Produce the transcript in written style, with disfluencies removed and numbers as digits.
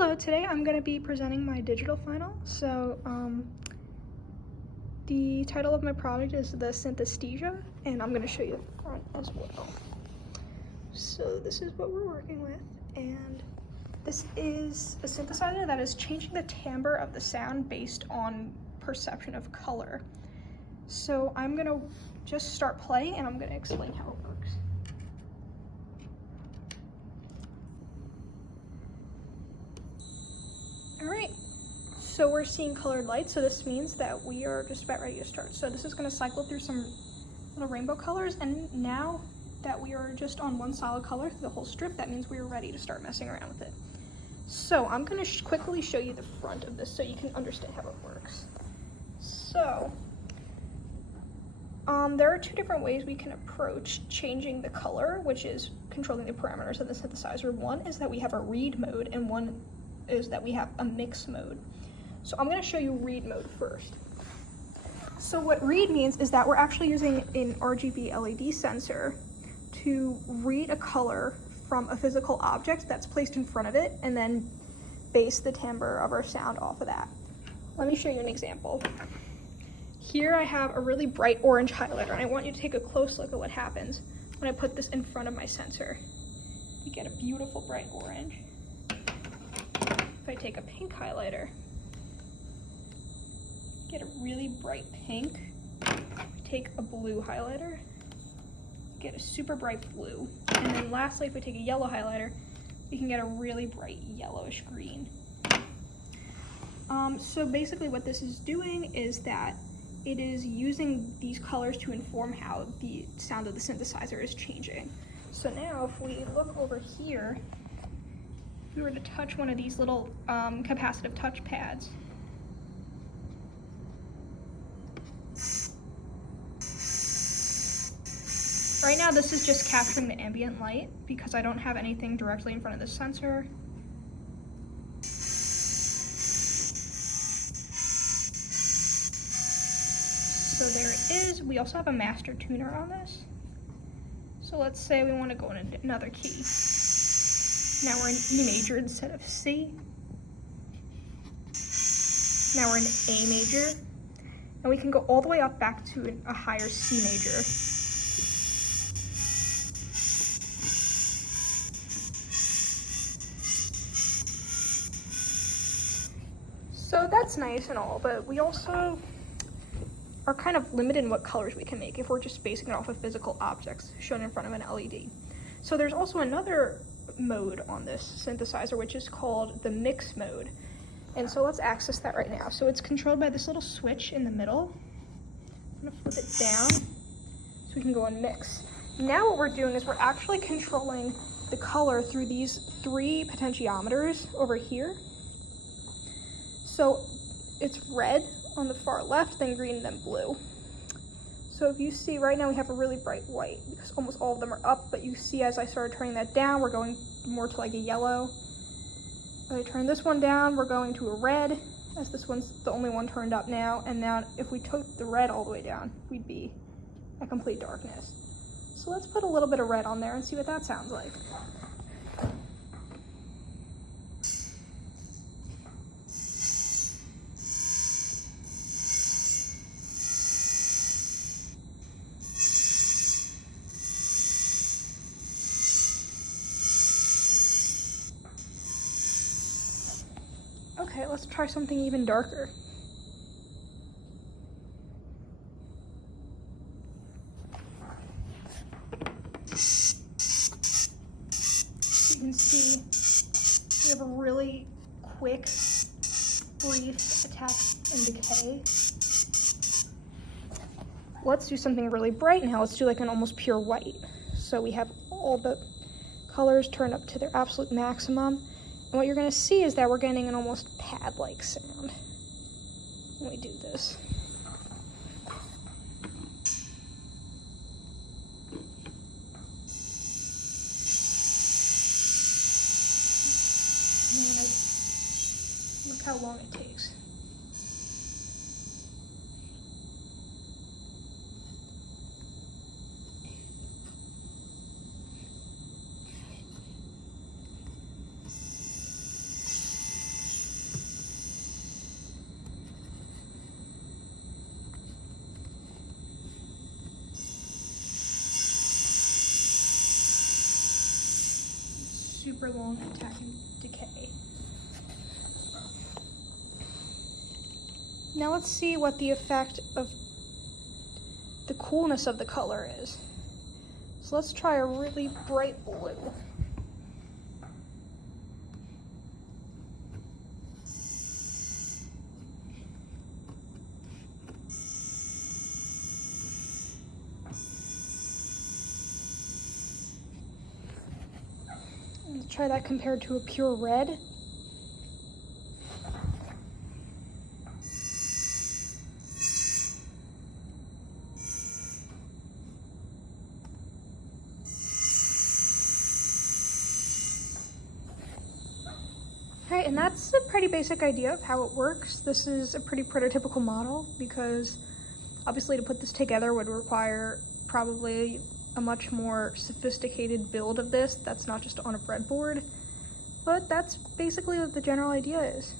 Hello, today I'm going to be presenting my digital final. So the title of my project is the Synthesthesia, and I'm going to show you the front as well. So this is what we're working with, and this is a synthesizer that is changing the timbre of the sound based on perception of color. So I'm going to just start playing, and I'm going to explain how it works. All right, so we're seeing colored lights, so this means that we are just about ready to start. So this is going to cycle through some little rainbow colors, and now that we are just on one solid color through the whole strip, that means we are ready to start messing around with it. So I'm going to quickly show you the front of this so you can understand how it works. So there are two different ways we can approach changing the color, which is controlling the parameters of the synthesizer. One is that we have a read mode, and one is that we have a mix mode. So I'm going to show you read mode first. So what read means is that we're actually using an RGB LED sensor to read a color from a physical object that's placed in front of it and then base the timbre of our sound off of that. Let me show you an example. Here I have a really bright orange highlighter, and I want you to take a close look at what happens when I put this in front of my sensor. You get a beautiful bright orange. If I take a pink highlighter, get a really bright pink. Take a blue highlighter, get a super bright blue. And then lastly, if we take a yellow highlighter, we can get a really bright yellowish green. So basically what this is doing is that it is using these colors to inform how the sound of the synthesizer is changing. So now if we look over here, if we were to touch one of these little capacitive touch pads, right now this is just capturing the ambient light because I don't have anything directly in front of the sensor. So there it is. We also have a master tuner on this. So let's say we want to go in another key. Now we're in E major instead of C. Now we're in A major. And we can go all the way up back to a higher C major. So that's nice and all, but we also are kind of limited in what colors we can make if we're just basing it off of physical objects shown in front of an LED. So there's also another mode on this synthesizer, which is called the mix mode. And so let's access that right now. So it's controlled by this little switch in the middle. I'm gonna flip it down so we can go on mix. Now what we're doing is we're actually controlling the color through these three potentiometers over here. So it's red on the far left, then green, then blue. So if you see right now we have a really bright white because almost all of them are up, but you see as I started turning that down, we're going more to like a yellow. As I turn this one down, we're going to a red, as this one's the only one turned up now. And now if we took the red all the way down, we'd be at complete darkness. So let's put a little bit of red on there and see what that sounds like. Okay, let's try something even darker. You can see we have a really quick, brief attack and decay. Let's do something really bright now. Let's do like an almost pure white. So we have all the colors turned up to their absolute maximum. And what you're going to see is that we're getting an almost pad-like sound when we do this. Man, look how long it takes. super long attacking decay. Now let's see what the effect of the coolness of the color is. So let's try a really bright blue. Let's try that compared to a pure red. Alright, and that's a pretty basic idea of how it works. This is a pretty prototypical model because obviously to put this together would require probably a much more sophisticated build of this that's not just on a breadboard, but that's basically what the general idea is.